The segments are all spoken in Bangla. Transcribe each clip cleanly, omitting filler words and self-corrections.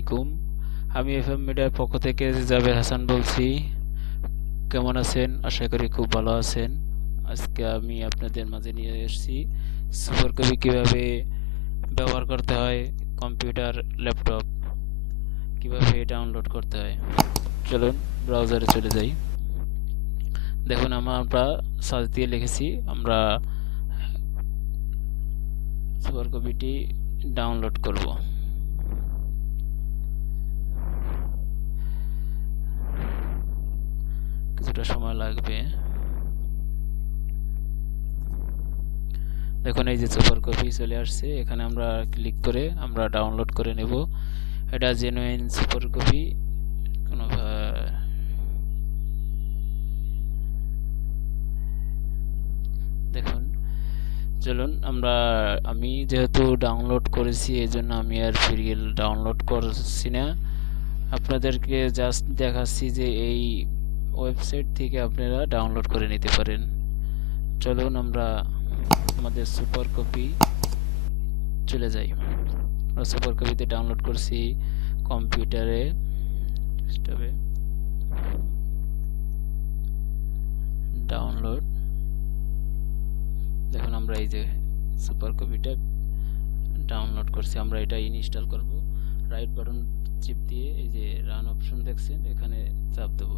আলাইকুম। আমি এফএম মিডিয়ার পক্ষ থেকে জাবের হাসান বলছি। কেমন আছেন? আশা করি খুব ভালো আছেন। আজকে আমি আপনাদের মাঝে নিয়ে এসেছি সুপার কপি কিভাবে ব্যবহার করতে হয়, কম্পিউটার, ল্যাপটপ কিভাবে ডাউনলোড করতে হয়। চলুন ব্রাউজারে চলে যাই। দেখুন আমরা সার্চ দিয়ে লিখেছি আমরা সুপার কপিটি ডাউনলোড করব। কিছুটা সময় লাগবে। দেখুন এই যে সুপার কপি চলে আসছে, এখানে আমরা ক্লিক করে আমরা ডাউনলোড করে নেব। এটা জেনুইন সুপার কপি। কোনো দেখুন, চলুন আমি যেহেতু ডাউনলোড করেছি এই জন্য আমি আর ফিরিয়ে ডাউনলোড করছি না, আপনাদেরকে জাস্ট দেখাচ্ছি যে এই ওয়েবসাইট থেকে আপনারা ডাউনলোড করে নিতে পারেন। চলুন আমরা আমাদের সুপার কপি চলে যাই। আমরা সুপার কপিতে ডাউনলোড করছি কম্পিউটারে, ডেস্কটপে ডাউনলোড। দেখুন আমরা এই যে সুপার কপিটা ডাউনলোড করছি। আমরা এটা ইনস্টল করব। রাইট বাটন চিপ দিয়ে এই যে রান অপশন দেখছেন, এখানে চাপ দেব।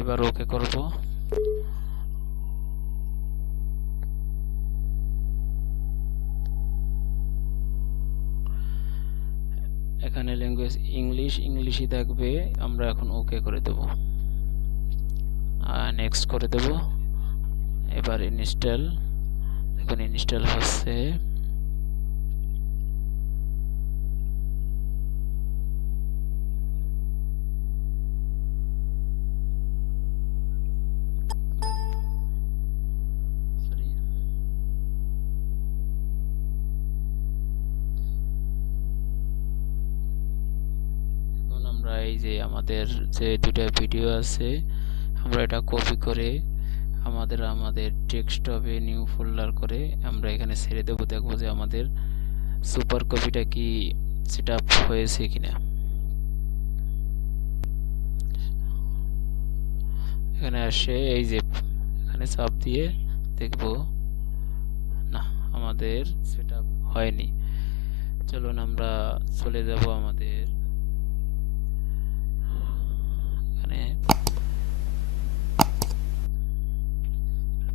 এবার ওকে করব। এখানে ল্যাঙ্গুয়েজ ইংলিশই থাকবে। আমরা এখন ওকে করে দেব, নেক্সট করে দেব। এবার ইনস্টল। এখন ইনস্টল হচ্ছে। আমরা এই যে আমাদের যে দুটো ভিডিও আছে, আমরা এটা কপি করে আমাদের ডেস্কটপে নিউ ফোল্ডার করে আমরা এখানে ছেড়ে দেবো। দেখবো যে আমাদের সুপার কপিটা কি সেটআপ হয়েছে কিনা। এখানে আসে এই যে এখানে চাপ দিয়ে দেখব, না আমাদের সেটআপ হয়নি। চলুন আমরা চলে যাব আমাদের এখানে,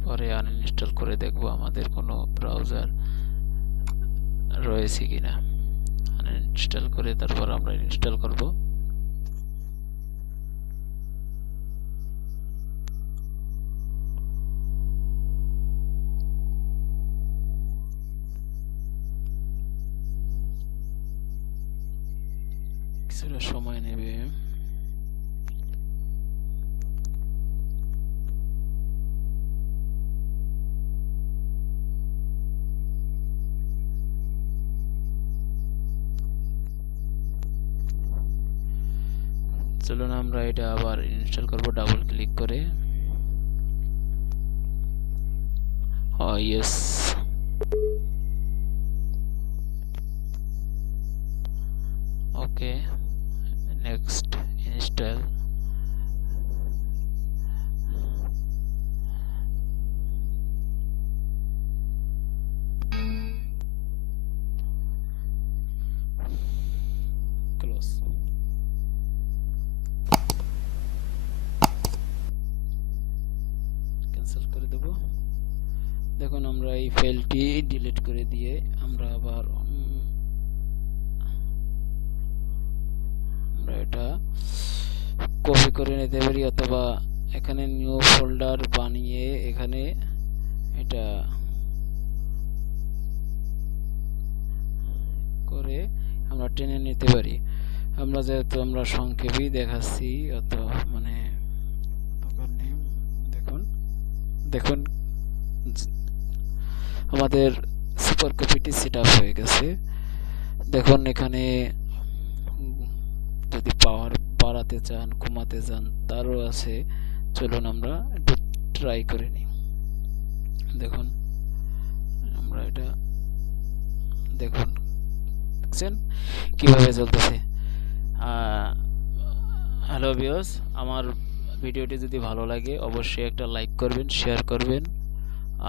পরে আনইনস্টল করে দেখব আমাদের কোনো ব্রাউজার রয়েছে কিনা। আনইনস্টল করে তারপর আমরা ইনস্টল করব। কিছুটা সময় নেবে। চলুন আমরা এটা আবার ইনস্টল করব ডাবল ক্লিক করে। ইয়েস, ওকে, নেক্সট ইনস্টল। ক্লোজ। ক্যান্সেল করে দেব। দেখুন আমরা এই ফাইলটি ডিলিট করে দিয়ে আমরা আবার আমরা এটা কপি করে নিতে পারি, অথবা এখানে নিউ ফোল্ডার বানিয়ে এখানে এটা করে আমরা টেনে নিতে পারি। আমরা যেহেতু আমরা সংক্ষেপেই দেখাচ্ছি, অত মানে দেখুন দেখুন আমাদের সুপার কপিটি সেটআপ হয়ে গেছে। দেখুন এখানে যদি পাওয়ার বাড়াতে চান, কমাতে চান, তারও আছে। চলুন আমরা একটু ট্রাই করে নিই। দেখুন আমরা এটা দেখুন, দেখছেন কিভাবে চলতেছে। হ্যালো ভিউয়ার্স, আমার ভিডিওটি যদি ভালো লাগে অবশ্যই একটা লাইক করবেন, শেয়ার করবেন,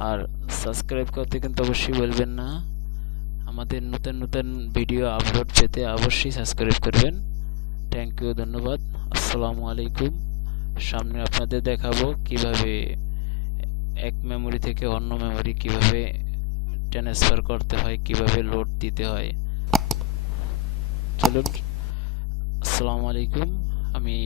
আর সাবস্ক্রাইব করতে কিন্তু অবশ্যই বলবেন না। আমাদের নতুন নতুন ভিডিও আপলোড পেতে অবশ্যই সাবস্ক্রাইব করবেন। থ্যাংক ইউ, ধন্যবাদ। আসসালামু আলাইকুম। সামনে আপনাদের দেখাবো কিভাবে এক মেমোরি থেকে অন্য মেমোরি কিভাবে ট্রান্সফার করতে হয়, কিভাবে লোড দিতে হয়। চলুন, আসসালামু আলাইকুম। আমি